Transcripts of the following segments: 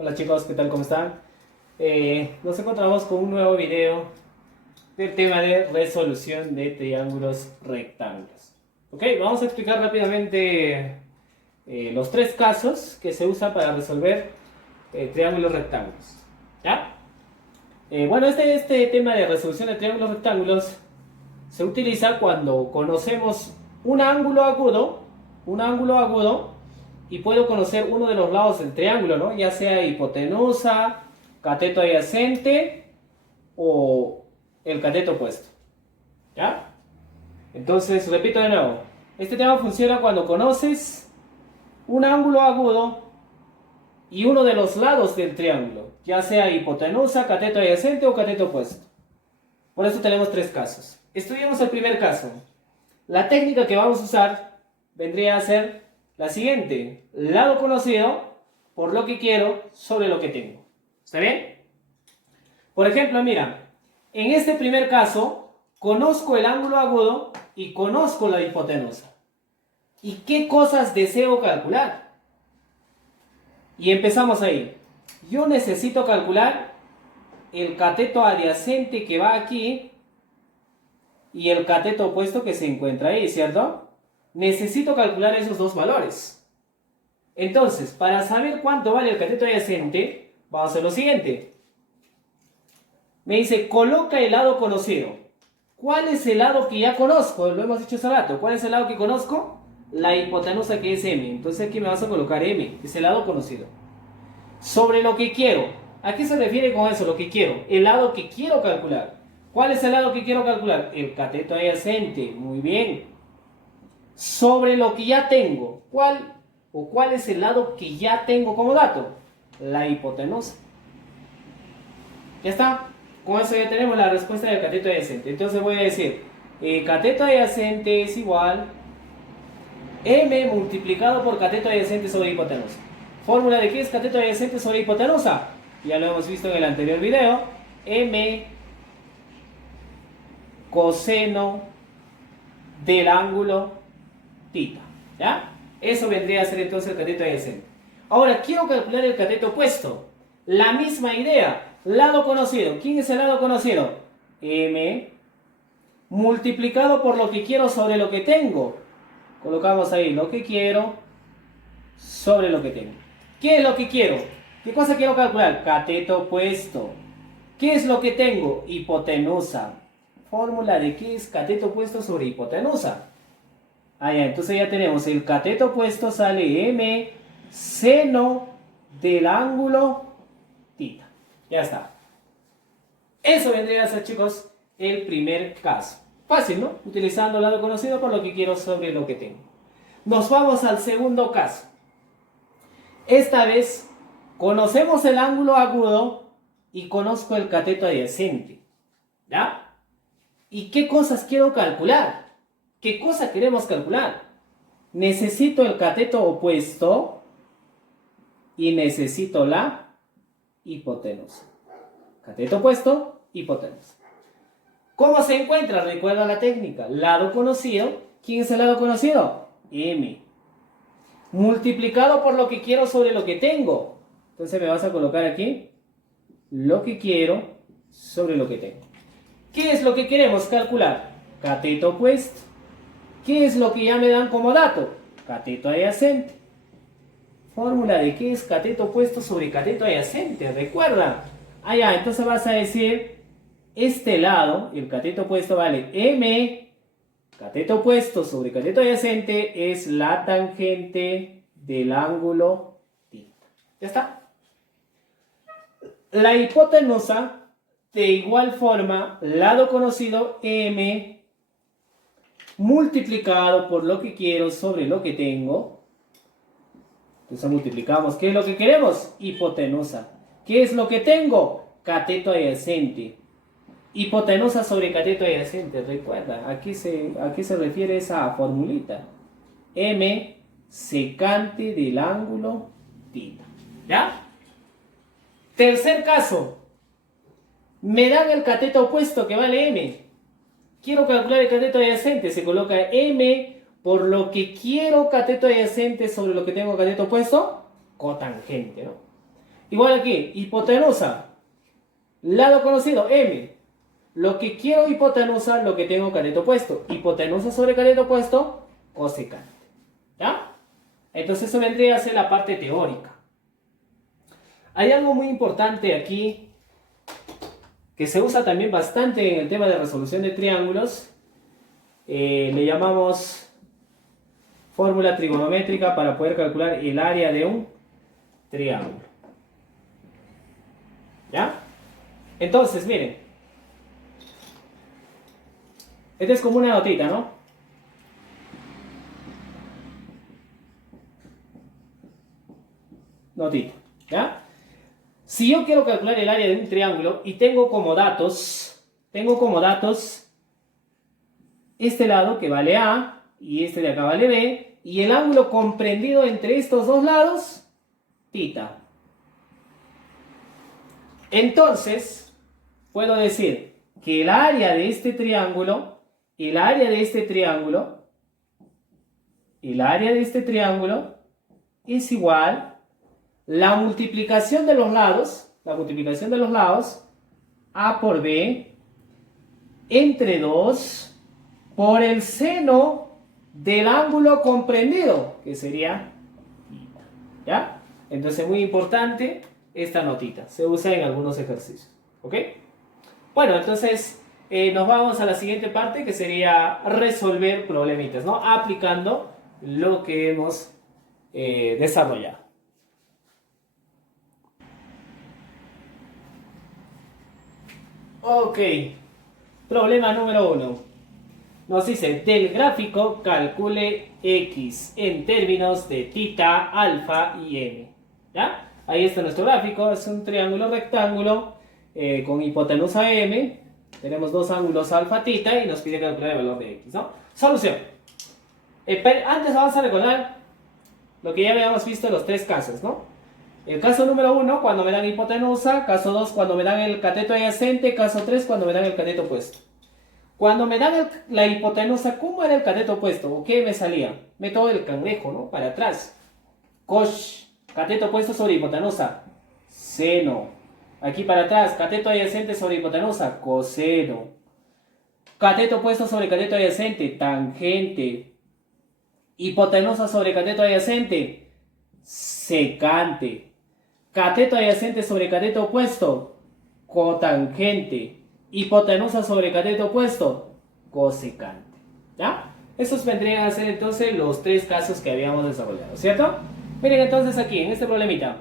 Hola chicos, ¿qué tal? ¿Cómo están? Nos encontramos con un nuevo video del tema de resolución de triángulos rectángulos. Ok, vamos a explicar rápidamente los tres casos que se usan para resolver triángulos rectángulos. ¿Ya? Bueno, este tema de resolución de triángulos rectángulos se utiliza cuando conocemos un ángulo agudo y puedo conocer uno de los lados del triángulo, ¿no? Ya sea hipotenusa, cateto adyacente o el cateto opuesto. ¿Ya? Entonces, repito de nuevo. Este tema funciona cuando conoces un ángulo agudo y uno de los lados del triángulo, ya sea hipotenusa, cateto adyacente o cateto opuesto. Por eso tenemos tres casos. Estudiemos el primer caso. La técnica que vamos a usar vendría a ser la siguiente: lado conocido por lo que quiero sobre lo que tengo. ¿Está bien? Por ejemplo, mira, en este primer caso conozco el ángulo agudo y conozco la hipotenusa. ¿Y qué cosas deseo calcular? Y empezamos ahí. Yo necesito calcular el cateto adyacente que va aquí y el cateto opuesto que se encuentra ahí, ¿cierto? Necesito calcular esos dos valores. Entonces, para saber cuánto vale el cateto adyacente, vamos a hacer lo siguiente. Me dice, coloca el lado conocido. ¿Cuál es el lado que ya conozco? Lo hemos dicho hace rato. ¿Cuál es el lado que conozco? La hipotenusa, que es M. Entonces aquí me vas a colocar M, que es el lado conocido. Sobre lo que quiero. ¿A qué se refiere con eso? Lo que quiero. El lado que quiero calcular. ¿Cuál es el lado que quiero calcular? El cateto adyacente. Muy bien. Sobre lo que ya tengo. ¿Cuál es el lado que ya tengo como dato? La hipotenusa. Ya está. Con eso ya tenemos la respuesta del cateto adyacente. Entonces voy a decir, cateto adyacente es igual M multiplicado por cateto adyacente sobre hipotenusa. ¿Fórmula de qué es cateto adyacente sobre hipotenusa? Ya lo hemos visto en el anterior video. M coseno del ángulo θ. ¿Ya? Eso vendría a ser entonces el cateto adyacente. Ahora quiero calcular el cateto opuesto. La misma idea. Lado conocido. ¿Quién es el lado conocido? M multiplicado por lo que quiero sobre lo que tengo. Colocamos ahí lo que quiero sobre lo que tengo. ¿Qué es lo que quiero? ¿Qué cosa quiero calcular? Cateto opuesto. ¿Qué es lo que tengo? Hipotenusa. Fórmula de qué es cateto opuesto sobre hipotenusa. Ah, ya, entonces ya tenemos el cateto opuesto, sale M seno del ángulo θ. Ya está. Eso vendría a ser, chicos, el primer caso. Fácil, ¿no? Utilizando el lado conocido por lo que quiero sobre lo que tengo. Nos vamos al segundo caso. Esta vez conocemos el ángulo agudo y conozco el cateto adyacente. ¿Ya? ¿Y qué cosas quiero calcular? ¿Qué cosa queremos calcular? Necesito el cateto opuesto y necesito la hipotenusa. Cateto opuesto, hipotenusa. ¿Cómo se encuentra? Recuerda la técnica. Lado conocido. ¿Quién es el lado conocido? M. Multiplicado por lo que quiero sobre lo que tengo. Entonces me vas a colocar aquí lo que quiero sobre lo que tengo. ¿Qué es lo que queremos calcular? Cateto opuesto. ¿Qué es lo que ya me dan como dato? Cateto adyacente. Fórmula de qué es cateto opuesto sobre cateto adyacente. Recuerda. Ah, ya, entonces vas a decir, este lado, el cateto opuesto vale M, cateto opuesto sobre cateto adyacente es la tangente del ángulo θ. ¿Ya está? La hipotenusa, de igual forma, lado conocido M multiplicado por lo que quiero sobre lo que tengo. Entonces multiplicamos. ¿Qué es lo que queremos? Hipotenusa. ¿Qué es lo que tengo? Cateto adyacente. Hipotenusa sobre cateto adyacente. Recuerda, aquí se refiere esa formulita. M secante del ángulo θ. ¿Ya? Tercer caso. Me dan el cateto opuesto que vale M. Quiero calcular el cateto adyacente. Se coloca M por lo que quiero cateto adyacente sobre lo que tengo cateto opuesto. Cotangente, ¿no? Igual aquí, hipotenusa. Lado conocido, M. Lo que quiero hipotenusa, lo que tengo cateto opuesto. Hipotenusa sobre cateto opuesto, cosecante. ¿Ya? Entonces eso vendría a ser la parte teórica. Hay algo muy importante aquí que se usa también bastante en el tema de resolución de triángulos. Le llamamos fórmula trigonométrica para poder calcular el área de un triángulo. ¿Ya? Entonces, miren. Esta es como una notita, ¿no? Notita, ¿ya? Si yo quiero calcular el área de un triángulo y tengo como datos este lado que vale A y este de acá vale B y el ángulo comprendido entre estos dos lados, tita. Entonces, puedo decir que el área de este triángulo es igual la multiplicación de los lados, A por B, entre 2 por el seno del ángulo comprendido, que sería θ. ¿Ya? Entonces, muy importante esta notita. Se usa en algunos ejercicios. ¿Ok? Bueno, entonces nos vamos a la siguiente parte, que sería resolver problemitas, ¿no? Aplicando lo que hemos desarrollado. Ok, problema número 1. Nos dice, del gráfico calcule X en términos de tita, alfa y m. ¿Ya? Ahí está nuestro gráfico, es un triángulo rectángulo con hipotenusa m. Tenemos dos ángulos alfa, tita y nos pide calcular el valor de X, ¿no? Solución. Antes vamos a recordar lo que ya habíamos visto en los tres casos, ¿no? El caso número 1, cuando me dan hipotenusa. Caso 2, cuando me dan el cateto adyacente. Caso 3, cuando me dan el cateto opuesto. Cuando me dan la hipotenusa, ¿cómo era el cateto opuesto? ¿O qué me salía? Método del cangrejo, ¿no? Para atrás. Cosh. Cateto opuesto sobre hipotenusa. Seno. Aquí para atrás. Cateto adyacente sobre hipotenusa. Coseno. Cateto opuesto sobre cateto adyacente. Tangente. Hipotenusa sobre cateto adyacente. Secante. Cateto adyacente sobre cateto opuesto, cotangente. Hipotenusa sobre cateto opuesto, cosecante. ¿Ya? Estos vendrían a ser entonces los tres casos que habíamos desarrollado, ¿cierto? Miren entonces aquí, en este problemita.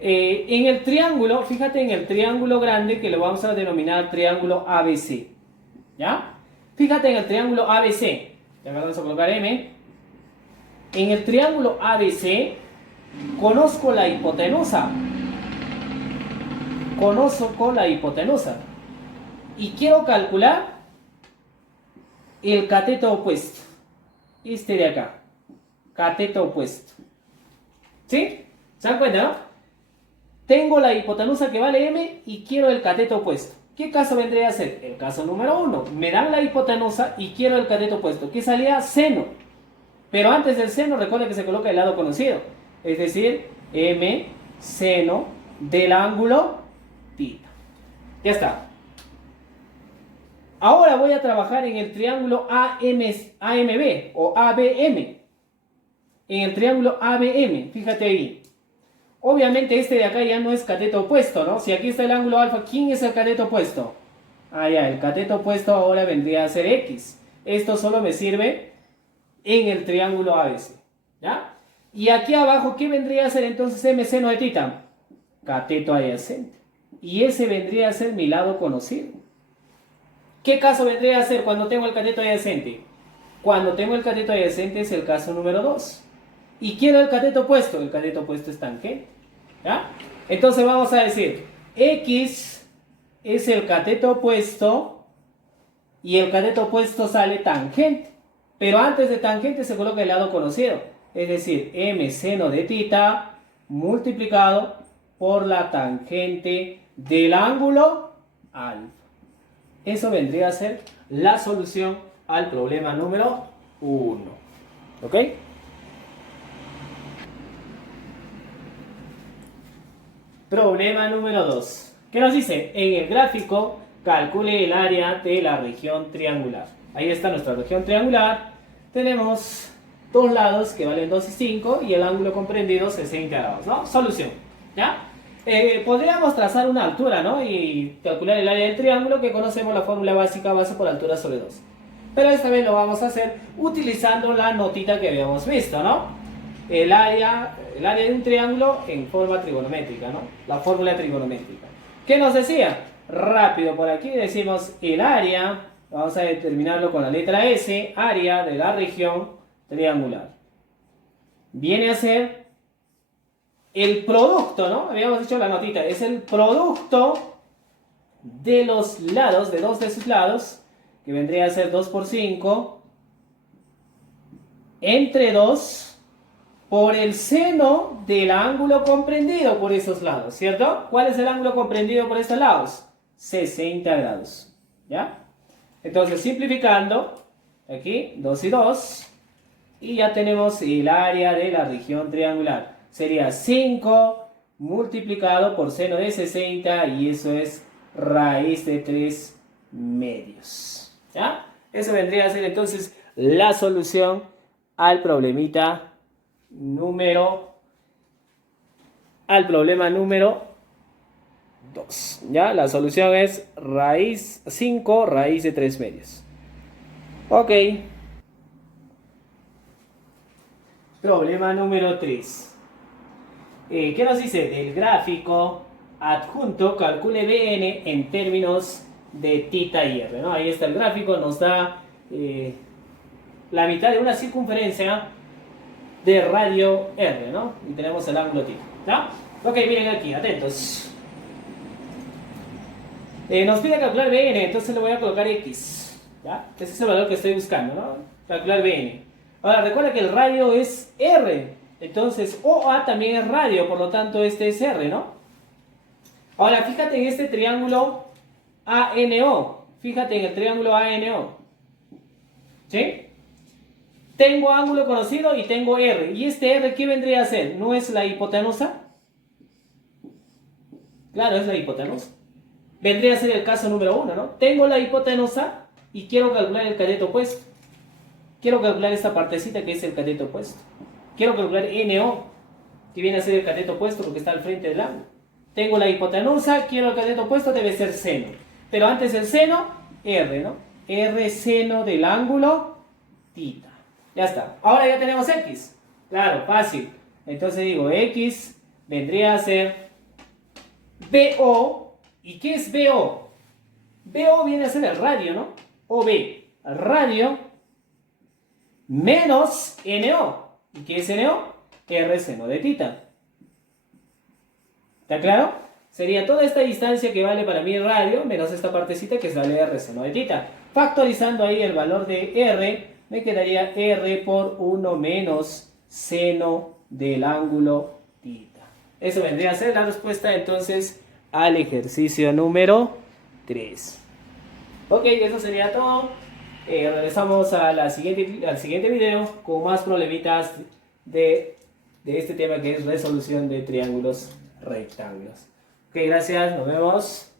En el triángulo, fíjate en el triángulo grande que lo vamos a denominar triángulo ABC. ¿Ya? Fíjate en el triángulo ABC. Ya vamos a colocar M. En el triángulo ABC conozco la hipotenusa. Y quiero calcular el cateto opuesto. Este de acá. Cateto opuesto. ¿Sí? ¿Se dan cuenta, no? Tengo la hipotenusa que vale M y quiero el cateto opuesto. ¿Qué caso vendría a ser? El caso número 1. Me dan la hipotenusa y quiero el cateto opuesto. ¿Qué salía? Seno. Pero antes del seno, recuerda que se coloca el lado conocido. Es decir, M seno del ángulo tita. Ya está. Ahora voy a trabajar en el triángulo AMB o ABM. En el triángulo ABM, fíjate ahí. Obviamente este de acá ya no es cateto opuesto, ¿no? Si aquí está el ángulo alfa, ¿quién es el cateto opuesto? Ah, ya, el cateto opuesto ahora vendría a ser X. Esto solo me sirve en el triángulo ABC, ¿ya? Y aquí abajo, ¿qué vendría a ser entonces M seno de tita? Cateto adyacente. Y ese vendría a ser mi lado conocido. ¿Qué caso vendría a ser cuando tengo el cateto adyacente? Cuando tengo el cateto adyacente es el caso número 2. ¿Y quiero el cateto opuesto? El cateto opuesto es tangente, ¿ya? Entonces vamos a decir, X es el cateto opuesto y el cateto opuesto sale tangente. Pero antes de tangente se coloca el lado conocido. Es decir, M seno de tita multiplicado por la tangente del ángulo alfa. Eso vendría a ser la solución al problema número 1. ¿Ok? Problema número 2. ¿Qué nos dice? En el gráfico, calcule el área de la región triangular. Ahí está nuestra región triangular. Tenemos dos lados que valen 2 y 5 y el ángulo comprendido 60 grados, ¿no? Solución, ¿ya? Podríamos trazar una altura, ¿no? Y calcular el área del triángulo, que conocemos la fórmula básica base por altura sobre 2. Pero esta vez lo vamos a hacer utilizando la notita que habíamos visto, ¿no? El área de un triángulo en forma trigonométrica, ¿no? La fórmula trigonométrica. ¿Qué nos decía? Rápido, por aquí decimos el área, vamos a determinarlo con la letra S, área de la región triangular. Viene a ser el producto, ¿no? Habíamos dicho la notita, es el producto de los lados, de dos de sus lados, que vendría a ser 2 por 5, entre 2, por el seno del ángulo comprendido por esos lados, ¿cierto? ¿Cuál es el ángulo comprendido por estos lados? 60 grados, ¿ya? Entonces, simplificando, aquí 2 y 2, y ya tenemos el área de la región triangular. Sería 5 multiplicado por seno de 60, y eso es raíz de 3 medios, ¿ya? Eso vendría a ser entonces la solución al problema número 2. ¿Ya? La solución es raíz 5, raíz de 3 medios. Ok. Problema número 3. ¿Qué nos dice? Del gráfico adjunto, calcule BN en términos de θ y R, ¿no? Ahí está el gráfico, nos da la mitad de una circunferencia de radio R, ¿no? Y tenemos el ángulo θ, ¿ya? Ok, miren aquí, atentos. Nos pide calcular BN, entonces le voy a colocar X, ¿ya? Ese es el valor que estoy buscando, ¿no? Calcular BN. Ahora, recuerda que el radio es R, entonces OA también es radio, por lo tanto este es R, ¿no? Ahora, fíjate en este triángulo ANO. Fíjate en el triángulo ANO. ¿Sí? Tengo ángulo conocido y tengo R. ¿Y este R qué vendría a ser? ¿No es la hipotenusa? Claro, es la hipotenusa. Vendría a ser el caso número 1, ¿no? Tengo la hipotenusa y quiero calcular el cateto opuesto. Quiero calcular esta partecita que es el cateto opuesto. Quiero calcular NO, que viene a ser el cateto opuesto porque está al frente del ángulo. Tengo la hipotenusa, quiero el cateto opuesto, debe ser seno. Pero antes el seno, R, ¿no? R seno del ángulo θ. Ya está. Ahora ya tenemos X. Claro, fácil. Entonces digo, X vendría a ser BO. ¿Y qué es BO? BO viene a ser el radio, ¿no? OB. El radio menos NO. ¿Y qué es NO? R seno de θ. ¿Está claro? Sería toda esta distancia que vale para mí el radio menos esta partecita que sale R seno de θ. Factorizando ahí el valor de R, me quedaría R por 1 menos seno del ángulo θ. Eso vendría a ser la respuesta entonces al ejercicio número 3. Ok, eso sería todo. Regresamos al siguiente video con más problemitas de este tema que es resolución de triángulos rectángulos. Ok, gracias, nos vemos.